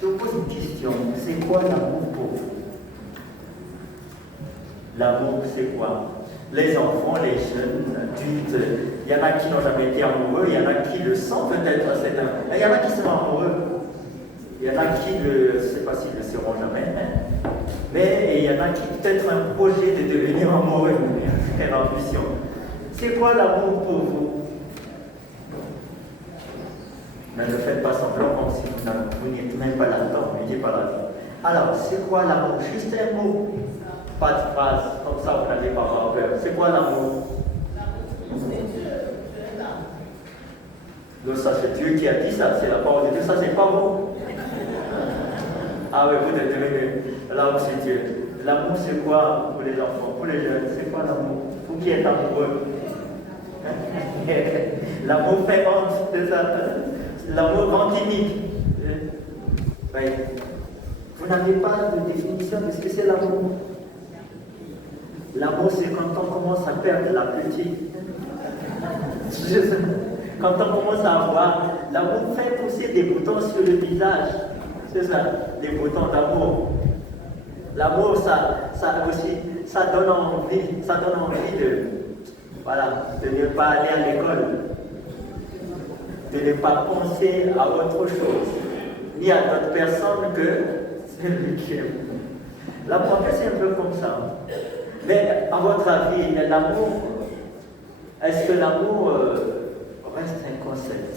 Je vous pose une question. C'est quoi l'amour pour vous? L'amour, c'est quoi? Les enfants, les jeunes, adultes, il y en a qui n'ont jamais été amoureux, il y en a qui le sont peut-être, il y en a qui sont amoureux, il y en a qui ne sais pas s'ils ne le seront jamais, mais il y en a qui peut-être un projet de devenir amoureux, quelle ambition. C'est quoi l'amour pour vous? Mais ne faites pas semblant comme si vous n'êtes même pas là-dedans, vous n'étiez pas là-dedans. Alors, c'est quoi l'amour? Juste un mot. Pas de phrase, comme ça vous n'allez pas avoir peur. C'est quoi l'amour? L'amour, c'est Dieu. Non, ça c'est Dieu qui a dit ça, c'est la parole de Dieu, ça c'est pas vous. Ah oui, vous êtes devenu. L'amour c'est Dieu. L'amour c'est quoi pour les enfants, pour les jeunes? C'est quoi l'amour? Vous qui êtes amoureux. L'amour fait honte, c'est ça. L'amour rend timide. Oui. Vous n'avez pas de définition de ce que c'est l'amour. L'amour, c'est quand on commence à perdre l'appétit. Quand on commence à avoir, l'amour fait pousser des boutons sur le visage. C'est ça, des boutons d'amour. L'amour, ça aussi, ça donne envie de ne pas aller à l'école, de ne pas penser à autre chose, ni à d'autres personnes que celui qui aime. La promesse est un peu comme ça. Mais à votre avis, l'amour, est-ce que l'amour reste un concept?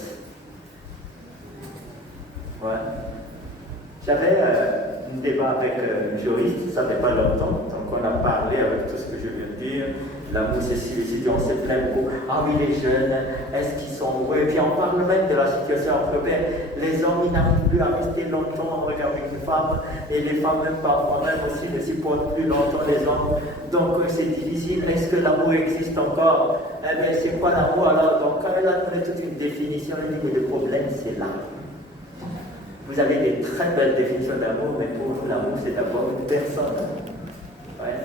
Ouais. J'avais un débat avec un juriste, ça fait pas longtemps, donc on a parlé avec tout ce que je viens de dire. L'amour, c'est si on se plaint beaucoup. Ah oui, les jeunes, est-ce qu'ils sont heureux? Et puis on parle même de la situation entre les hommes, ils n'arrivent plus à rester longtemps avec une femme, et les femmes, même parfois, même aussi, ne supportent plus longtemps les hommes. Donc c'est difficile. Est-ce que l'amour existe encore? Eh bien, c'est quoi l'amour alors? Donc quand elle a donné toute une définition, elle dit que le problème, c'est là. Vous avez des très belles définitions d'amour, mais pour vous, l'amour, c'est d'abord une personne. Ouais.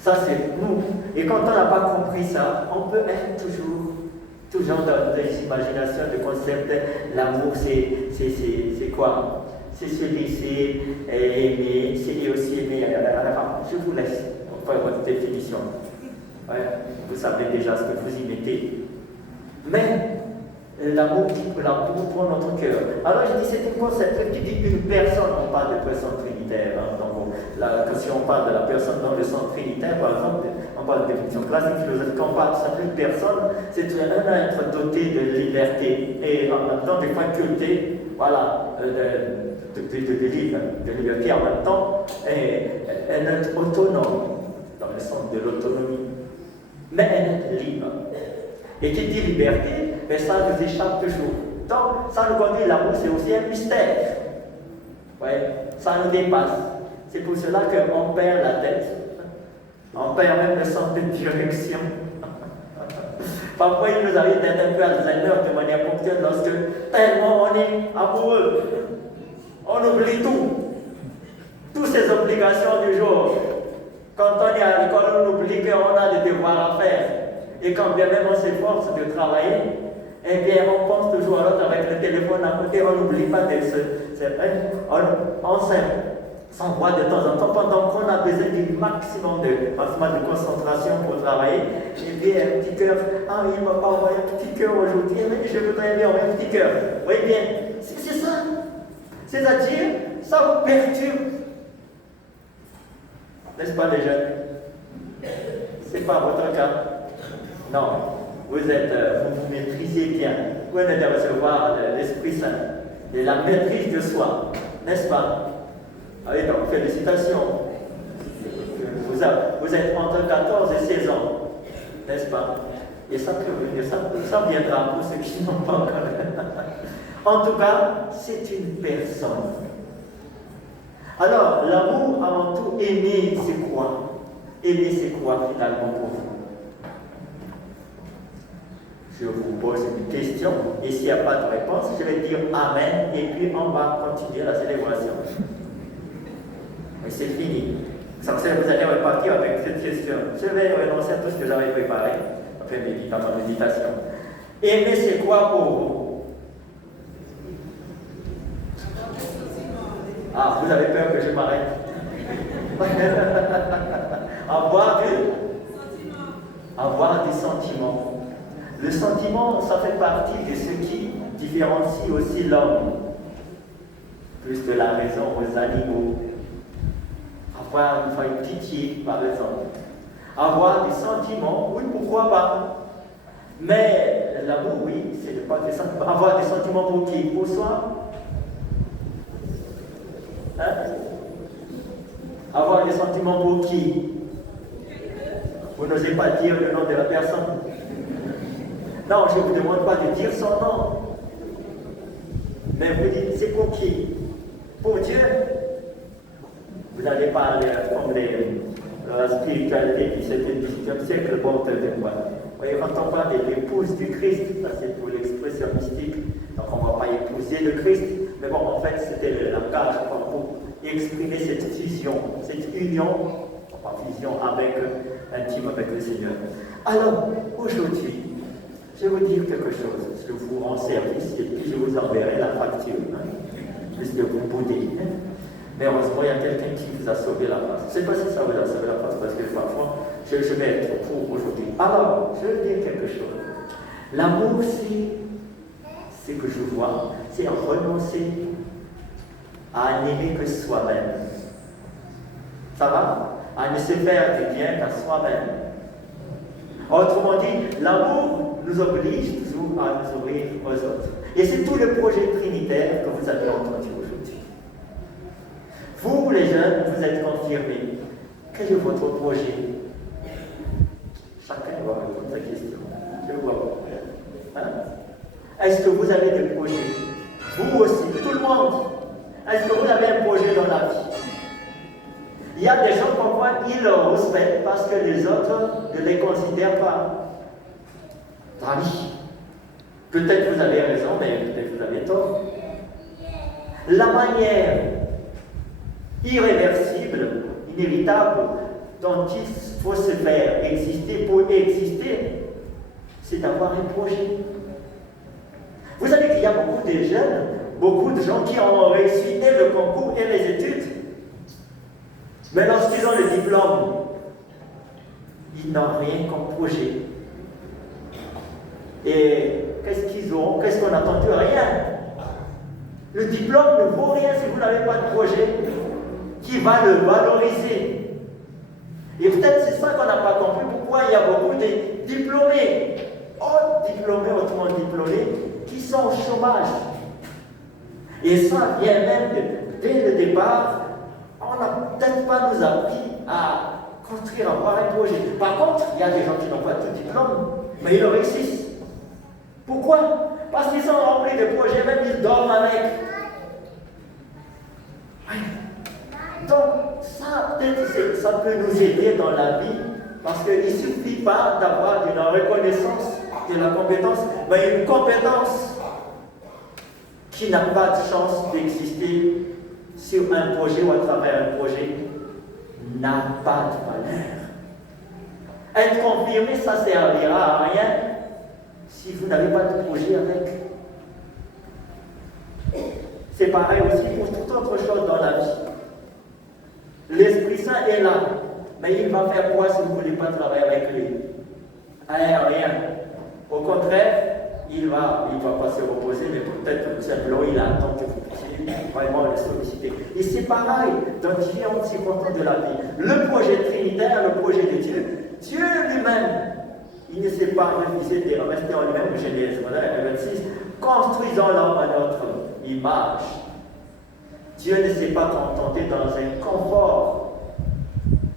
Ça, c'est nous. Et quand on n'a pas compris ça, on peut être toujours dans des imaginations, de concepts. L'amour, c'est quoi? C'est se laisser aimer, c'est aussi aimer. Je vous laisse faire votre définition. Ouais. Vous savez déjà ce que vous y mettez. Mais l'amour pour notre cœur. Alors je dis, c'est un concept qui dit une personne, on parle de personne trinitaire. Hein, donc, si on parle de la personne dans le sens trinitaire, par exemple, on parle de définition classique philosophique, on parle d'une personne, c'est un être doté de liberté et en même temps de facultés, voilà, de liberté en même temps, et un être autonome, dans le sens de l'autonomie, mais un être libre. Et qui dit liberté, mais ça nous échappe toujours. Donc, ça nous conduit, l'amour, c'est aussi un mystère. Ouais, ça nous dépasse. C'est pour cela qu'on perd la tête. On perd même le sens de direction. Parfois, il nous arrive d'être un peu Alzheimer de manière ponctuelle lorsque tellement on est amoureux. On oublie tout. Toutes ces obligations du jour. Quand on est à l'école, on oublie qu'on a des devoirs à faire. Et quand bien même on s'efforce de travailler, eh bien on pense toujours à l'autre avec le téléphone à côté, on n'oublie pas de on s'envoie de temps en temps pendant qu'on a besoin du maximum de concentration pour travailler. Et bien un petit cœur, ah il ne m'a pas envoyé un petit cœur aujourd'hui, mais je voudrais bien envoyer un petit cœur. Oui bien, c'est ça. C'est-à-dire, ça vous perturbe. N'est-ce pas les jeunes? C'est pas votre cas. Non, vous maîtrisez bien. Vous venez de recevoir l'Esprit Saint et la maîtrise de soi, n'est-ce pas? Allez donc, félicitations. Vous êtes entre 14 et 16 ans, n'est-ce pas? Et ça peut venir, ça viendra pour ceux qui n'ont pas encore. En tout cas, c'est une personne. Alors, l'amour, avant tout, aimer, c'est quoi? Aimer, c'est quoi finalement pour vous? Je vous pose une question, et s'il n'y a pas de réponse, je vais dire Amen, et puis on va continuer la célébration. Mais c'est fini. Ça veut dire que vous allez repartir avec cette question. Je vais renoncer à tout ce que j'avais préparé, après dans ma méditation. Aimer, c'est quoi pour vous? Ah, vous avez peur que je m'arrête? Avoir des sentiments. Le sentiment, ça fait partie de ce qui différencie aussi l'homme, plus de la raison aux animaux. Avoir une pitié, par exemple. Avoir des sentiments, oui, pourquoi pas. Mais l'amour, oui, c'est de pas des sentiments. Avoir des sentiments pour qui? Pour soi? Hein? Avoir des sentiments pour qui? Vous n'osez pas dire le nom de la personne. Non, je ne vous demande pas de dire son nom. Mais vous dites, c'est pour qui? Pour Dieu. Vous allez parler comme la spiritualité du 17e siècle porte de moi. Vous voyez, quand on parle de l'épouse du Christ, ça c'est pour l'expression mystique, donc on ne va pas épouser le Christ, mais bon, en fait, c'était le langage pour exprimer cette fusion, cette union, en fusion intime avec le Seigneur. Alors, aujourd'hui, je vais vous dire quelque chose. Je vous rends service et puis je vous enverrai la facture, puisque vous boudez. Mais heureusement, il y a quelqu'un qui vous a sauvé la face. Je ne sais pas si ça vous a sauvé la face, parce que parfois, je vais être pour aujourd'hui. Alors, je vais dire quelque chose. L'amour, c'est que je vois, c'est renoncer à n'aimer que soi-même. Ça va? À ne se faire du bien qu'à soi-même. Autrement dit, l'amour nous oblige toujours à nous ouvrir aux autres. Et c'est tout le projet trinitaire que vous avez entendu aujourd'hui. Vous, les jeunes, vous êtes confirmés. Quel est votre projet? Chacun va répondre à sa question. Je vois. Hein? Est-ce que vous avez des projets? Vous aussi, tout le monde. Est-ce que vous avez un projet dans la vie? Il y a des gens parfois, ils le respectent parce que les autres ne les considèrent pas. Amis. Peut-être vous avez raison, mais peut-être vous avez tort. La manière irréversible, inévitable, dont il faut se faire exister pour exister, c'est d'avoir un projet. Vous savez qu'il y a beaucoup de jeunes, beaucoup de gens qui ont réussi et le concours et les études. Mais lorsqu'ils ont le diplôme, ils n'ont rien comme projet. Et qu'est-ce qu'ils ont? Qu'est-ce qu'on attend d'eux? Rien. Le diplôme ne vaut rien si vous n'avez pas de projet qui va le valoriser. Et peut-être c'est ça qu'on n'a pas compris, pourquoi il y a beaucoup de diplômés, diplômés, autrement diplômés, qui sont au chômage. Et ça vient même dès le départ. On n'a peut-être pas nous appris à construire, à avoir un projet. Par contre, il y a des gens qui n'ont pas de diplôme, mais ils le réussissent. Pourquoi? Parce qu'ils sont remplis de projets, même ils dorment avec. Oui. Donc, ça, peut-être, ça peut nous aider dans la vie, parce qu'il ne suffit pas d'avoir de la reconnaissance de la compétence, mais une compétence qui n'a pas de chance d'exister sur un projet ou à travers un projet n'a pas de valeur. Être confirmé, ça ne servira à rien si vous n'avez pas de projet avec. C'est pareil aussi pour toute autre chose dans la vie. L'Esprit Saint est là, mais il va faire quoi si vous ne voulez pas travailler avec lui? Rien. Au contraire, il ne va pas se reposer, mais peut-être tout simplement il attend que vous puissiez vraiment le solliciter. Et c'est pareil dans différentes circonstances de la vie. Le projet trinitaire, le projet de Dieu, Dieu lui-même, il ne s'est pas refusé de rester en lui-même, Genèse 26, construisant l'homme à notre image. Dieu ne s'est pas contenté dans un confort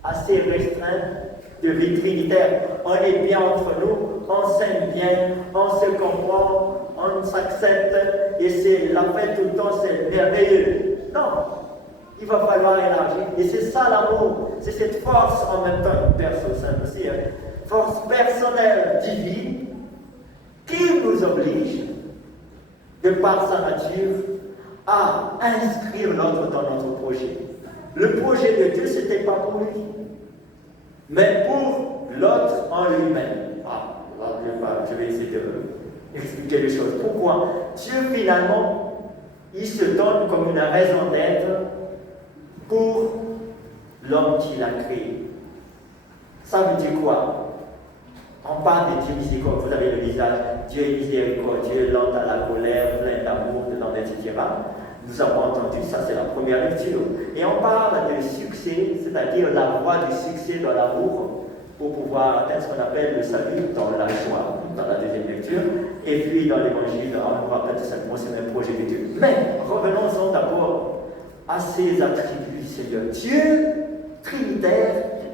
assez restreint de vie trinitaire. On est bien entre nous, on s'aime bien, on se comprend, on s'accepte, et c'est la fête tout le temps, c'est merveilleux. Non, il va falloir élargir. Et c'est ça l'amour, c'est cette force en même temps, perso simple aussi, force personnelle divine qui nous oblige, de par sa nature, à inscrire l'autre dans notre projet. Le projet de Dieu, ce n'était pas pour lui, mais pour l'autre en lui-même. Je vais essayer d'expliquer les choses. Pourquoi? Dieu, finalement, il se donne comme une raison d'être l'homme qui l'a créé. Ça veut dire quoi? On parle de Dieu miséricorde, vous avez le visage, Dieu est miséricordieux, lent à la colère, plein d'amour, etc. Nous avons entendu, ça c'est la première lecture. Et on parle de succès, c'est-à-dire la voie du succès dans l'amour pour pouvoir atteindre ce qu'on appelle le salut dans la joie, dans la deuxième lecture. Et puis dans l'évangile, on nous rappelle tout simplement c'est un projet de Dieu. Mais revenons-en d'abord à ses attributs, Seigneur. Dieu, Trinitaire,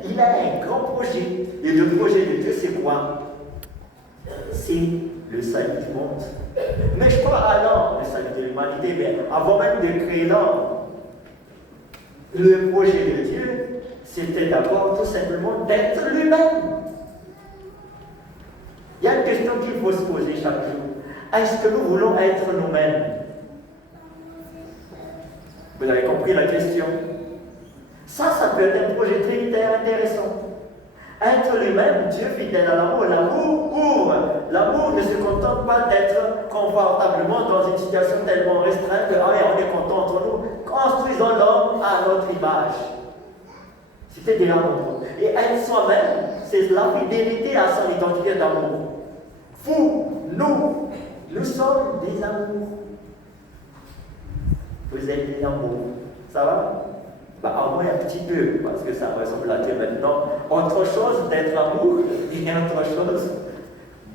il a un grand projet. Et le projet de Dieu, c'est quoi? C'est le salut du monde. Mais je crois à l'homme, le salut de l'humanité, mais avant même de créer l'homme, le projet de Dieu, c'était d'abord tout simplement d'être lui-même. Il y a une question qu'il faut se poser chaque jour. Est-ce que nous voulons être nous-mêmes? Vous avez compris la question? Ça peut être un projet trinitaire intéressant. Être lui-même, Dieu fidèle à l'amour. L'amour ne se contente pas d'être confortablement dans une situation tellement restreinte que on est content entre nous. Construisons l'homme à notre image. C'était déjà mon. Et être soi-même, c'est la fidélité à son identité d'amour. Nous sommes des amours. Vous êtes des amours. Ça va? Au moins un petit peu, parce que ça ressemble à Dieu maintenant. Autre chose d'être amour, et autre chose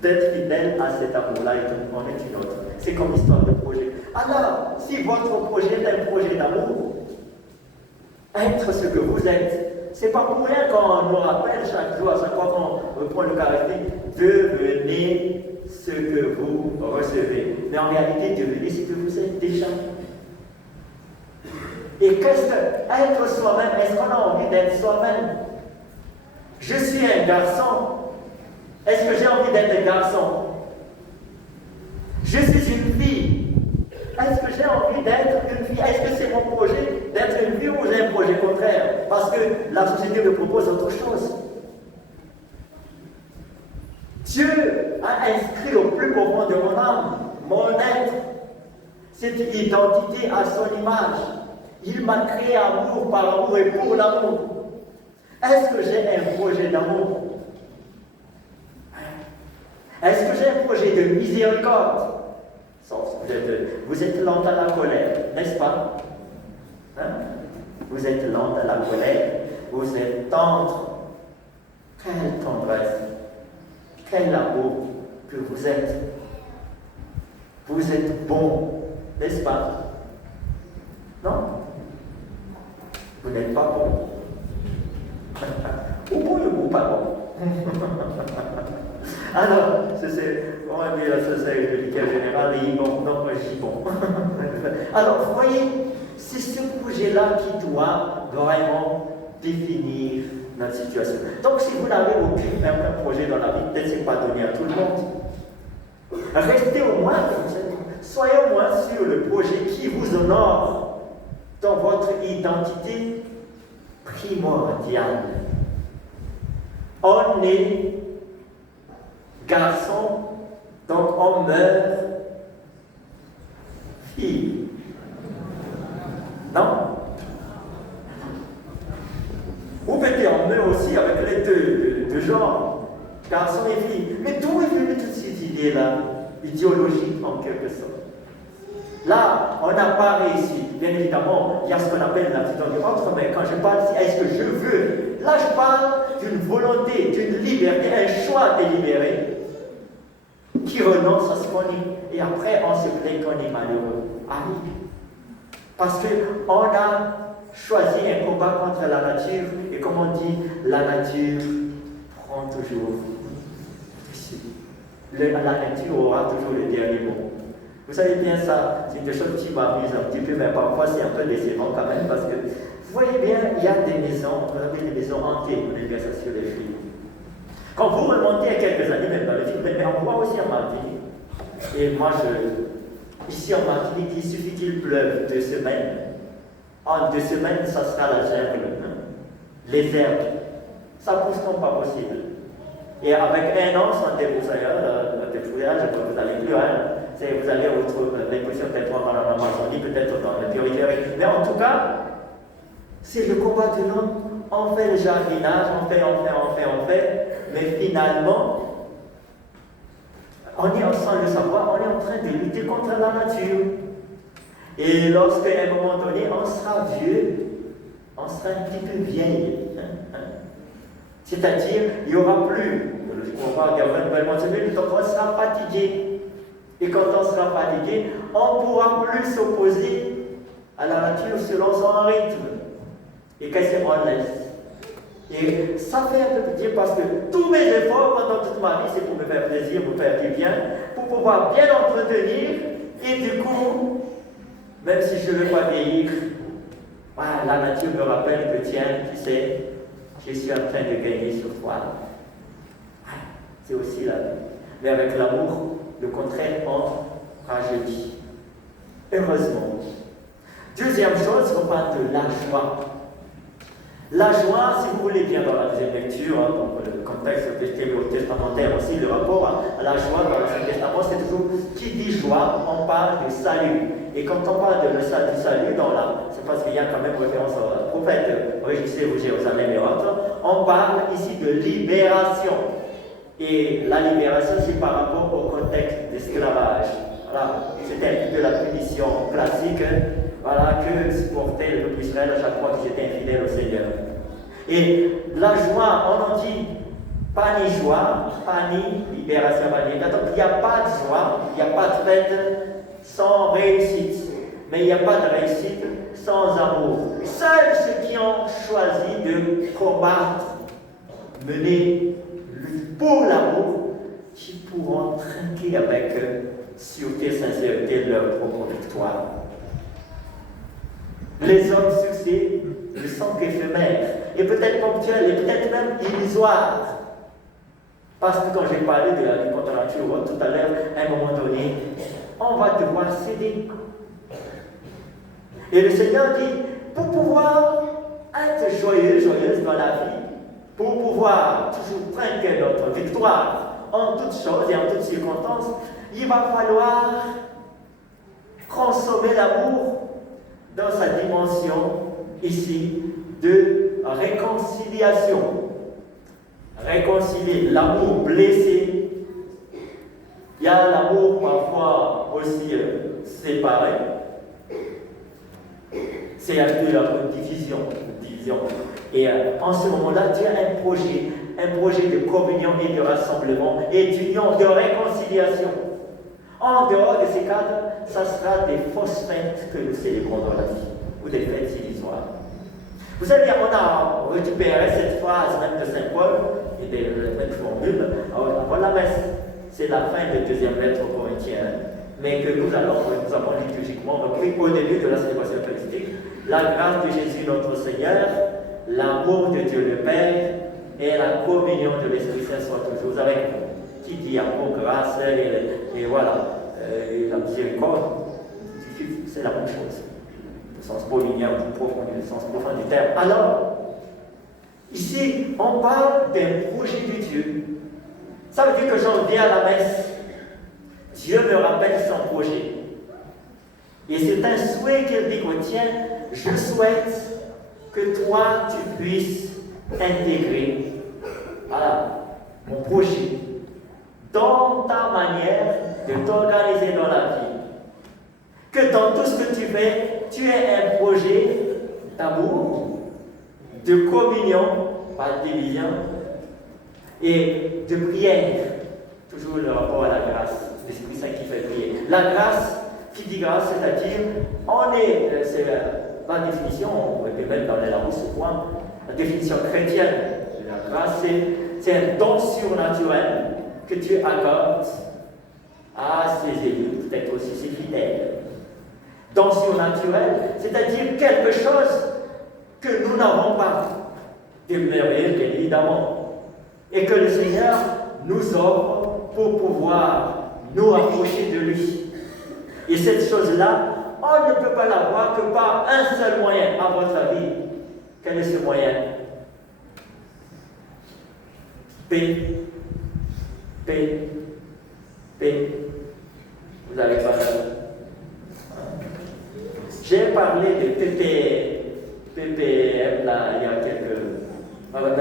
d'être fidèle à cet amour-là, on est une autre. C'est comme histoire de projet. Alors, si votre projet est un projet d'amour, être ce que vous êtes, c'est pas pour rien qu'on nous rappelle chaque jour, à chaque fois qu'on reprend le caractère, devenez ce que vous recevez. Mais en réalité, devenez ce que vous êtes déjà. Et qu'est-ce que être soi-même? Est-ce qu'on a envie d'être soi-même? Je suis un garçon. Est-ce que j'ai envie d'être un garçon? Je suis une fille. Est-ce que j'ai envie d'être une fille? Est-ce que c'est mon projet d'être une fille ou j'ai un projet contraire? Parce que la société me propose autre chose. Dieu a inscrit au plus profond de mon âme, mon être, cette identité à son image. Il m'a créé amour par amour et pour l'amour. Est-ce que j'ai un projet d'amour? Est-ce que j'ai un projet de miséricorde? Vous êtes lent à la colère, n'est-ce pas? Vous êtes lent à la colère, vous êtes tendre. Quelle tendresse, quel amour que vous êtes. Vous êtes bon, n'est-ce pas? Non? Vous n'êtes pas bon. Ou bon ou pas bon. Alors, on va dire, c'est le général, il est bon, non, moi je suis bon. Alors, vous voyez, c'est ce projet-là qui doit vraiment définir notre situation. Donc, si vous n'avez aucun projet dans la vie, peut-être c'est pas donné à tout le monde. Restez au moins, soyez au moins sur le projet qui vous honore dans votre identité primordiale. On est garçon, donc on meurt fille. Non? Ou peut-être on meurt aussi avec les deux genres, garçon et fille. Mais d'où est venue toute cette idée-là, idéologique en quelque sorte? Là, on n'a pas réussi. Bien évidemment, il y a ce qu'on appelle la petite autre, mais quand je parle, est-ce que je veux? Là, je parle d'une volonté, d'une liberté, un choix délibéré qui renonce à ce qu'on est. Et après, on se plaint qu'on est malheureux. Ah oui. Parce qu'on a choisi un combat contre la nature, et comme on dit, la nature prend toujours. La nature aura toujours le dernier mot. Vous savez bien ça, c'est une chose qui m'amuse un petit peu, mais parfois c'est un peu décevant quand même, parce que vous voyez bien, il y a des maisons, vous avez des maisons hantées, on dit ça sur les films. Quand vous remontez à quelques années, même dans le film, mais on voit aussi en Martinique, et moi ici en Martinique, il suffit qu'il pleuve 2 semaines. En 2 semaines, ça sera la jungle, les herbes, ça pousse non pas possible. Et avec 1 an sans débroussaillage, vous allez plus rien. Vous allez retrouver l'impression d'être dans l'Amazonie, peut-être dans le périphérique. Mais en tout cas, C'est le combat de l'homme. On fait le jardinage, on fait, mais finalement, on est sans le savoir, on est en train de lutter contre la nature. Et lorsqu'à un moment donné, on sera vieux, on sera un petit peu vieille. C'est-à-dire, il n'y aura plus, on va vraiment donc on sera fatigué. Et quand on sera fatigué, on ne pourra plus s'opposer à la nature selon son rythme. Et qu'est-ce qu'on laisse? Et ça fait un peu dire parce que tous mes efforts pendant toute ma vie, c'est pour me faire plaisir, pour me faire du bien, pour pouvoir bien entretenir, et du coup, même si je ne veux pas vieillir, la nature me rappelle que tiens, tu sais, je suis en train de gagner sur toi. C'est aussi la vie. Mais avec l'amour, le contraire on rajeunit. Heureusement. Deuxième chose, on parle de la joie. La joie, si vous voulez bien dans la deuxième lecture, donc le contexte testamentaire aussi, le rapport à la joie dans l'Ancien Testament, c'est toujours qui dit joie, on parle de salut. Et quand on parle du salut, c'est parce qu'il y a quand même référence au prophète, régissez-vous Jérusalem et autres, on parle ici de libération. Et la libération, c'est par rapport au contexte d'esclavage. Voilà, c'était un peu de la punition classique. Que supportait le peuple d'Israël à chaque fois qu'ils étaient infidèles au Seigneur. Et la joie, on en dit pas ni joie, pas ni libération, pas ni. Donc il n'y a pas de joie, il n'y a pas de fête sans réussite. Mais il n'y a pas de réussite sans amour. Seuls ceux qui ont choisi de combattre, mener pour l'amour, qui pourront trinquer avec sûreté et sincérité leur propre victoire. Les hommes succès ne sont qu'éphémères, et peut-être ponctuels, et peut-être même illusoires. Parce que quand j'ai parlé de la contre-nature tout à l'heure, à un moment donné, on va devoir céder. Et le Seigneur dit, pour pouvoir être joyeuse dans la vie, pour pouvoir toujours trinquer notre victoire en toutes choses et en toutes circonstances, il va falloir consommer l'amour dans sa dimension ici de réconciliation. Réconcilier l'amour blessé. Il y a l'amour parfois aussi séparé. C'est un peu la division. Et en ce moment-là, tu as un projet de communion et de rassemblement et d'union, de réconciliation. En dehors de ces cadres, ça sera des fausses fêtes que nous célébrons dans la vie, ou des fêtes illusoires. Vous savez, on a récupéré cette phrase même de Saint Paul, et de la même formule, avant la messe. C'est la fin de la deuxième lettre aux Corinthiens, mais que nous avons liturgiquement repris au début de la célébration eucharistique. La grâce de Jésus notre Seigneur, l'amour de Dieu le Père, et la communion de l'Esprit Saint soit toujours avec vous. Qui dit amour, grâce, et voilà, la miséricorde, c'est la même chose. Le sens paulinien, le sens profond du terme. Alors, ici, on parle d'un projet de Dieu. Ça veut dire que j'en viens à la messe. Dieu me rappelle son projet. Et c'est un souhait qu'il dit, tiens, je souhaite que toi, tu puisses intégrer mon projet dans ta manière de t'organiser dans la vie. Que dans tout ce que tu fais, tu aies un projet d'amour, de communion, pas de division, et de prière. Toujours le rapport à la grâce, l'Esprit Saint qui fait prier. La grâce, qui dit grâce, c'est-à-dire, c'est la définition, on peut mettre dans les langues ce point, la définition chrétienne de la grâce, c'est un don surnaturel que Dieu accorde à ses élus, peut-être aussi ses fidèles. Don surnaturel, c'est-à-dire quelque chose que nous n'avons pas, des merveilles, bien évidemment, et que le Seigneur nous offre pour pouvoir nous rapprocher de lui. Et cette chose-là, on ne peut pas l'avoir que par un seul moyen, à votre avis. Quel est ce moyen? Paix. Vous n'avez pas ça. J'ai parlé de PPR,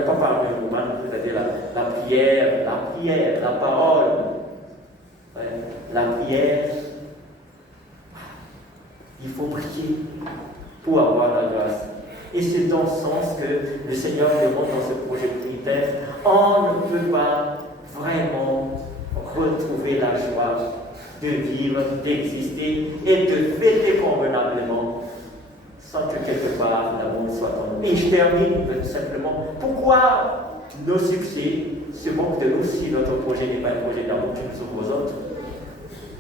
n'est pas parlé romain, c'est-à-dire la prière, la parole, ouais, la prière. Il faut prier pour avoir la grâce. Et c'est dans ce sens que le Seigneur demande dans ce projet trinitaire, on ne peut pas vraiment retrouver la joie de vivre, d'exister et de fêter convenablement sans que quelque part l'amour soit en nous. Et je termine simplement. Pourquoi nos succès se moquent de nous si notre projet n'est pas un projet d'amour que nous sommes aux autres?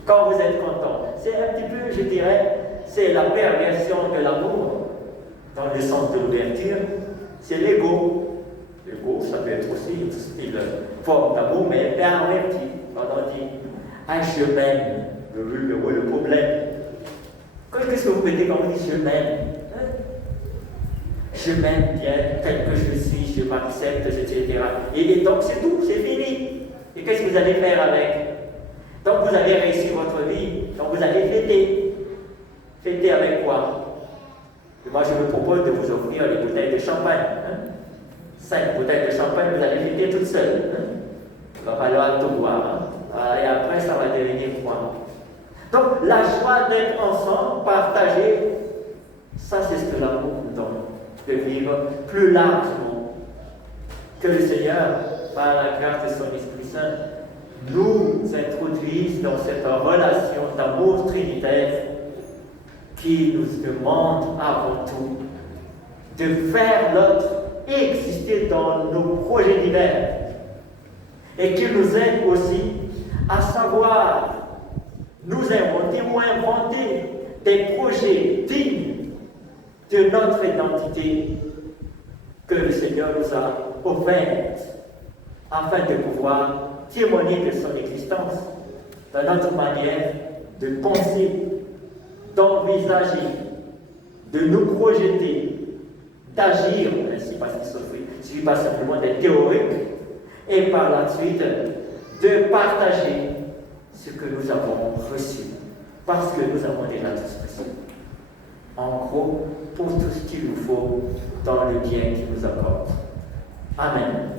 Quand vous êtes content, c'est un petit peu, je dirais, c'est la perversion de l'amour dans le sens de l'ouverture. C'est l'ego. L'ego, ça peut être aussi une style forme d'amour, mais perverti. Quand on dit je m'aime, le problème. Qu'est-ce que vous mettez quand vous dites je m'aime? Je m'aime bien, tel que je suis, je m'accepte, etc. Et donc c'est tout, c'est fini. Et qu'est-ce que vous allez faire avec? Donc vous avez réussi votre vie, donc vous allez fêter. Fêter avec quoi? Et moi je vous propose de vous offrir les bouteilles de champagne. 5 bouteilles de champagne, vous allez fêter toute seule. Il va falloir tout boire. Et après ça va devenir froid. Donc la joie d'être ensemble, partagée, ça c'est ce que l'amour nous donne. De vivre plus largement. Que le Seigneur, par la grâce de son Esprit Saint, nous introduise dans cette relation d'amour trinitaire qui nous demande avant tout de faire l'autre exister dans nos projets divers et qui nous aide aussi à savoir nous inventer ou inventer des projets dignes de notre identité que le Seigneur nous a offerte afin de pouvoir témoigner de son existence dans notre manière de penser, d'envisager, de nous projeter, d'agir ainsi, parce qu'il ne suffit pas simplement d'être théorique, et par la suite de partager ce que nous avons reçu, parce que nous avons déjà tous reçu. En gros, pour tout ce qu'il nous faut dans le bien qu'il nous apporte. Amen.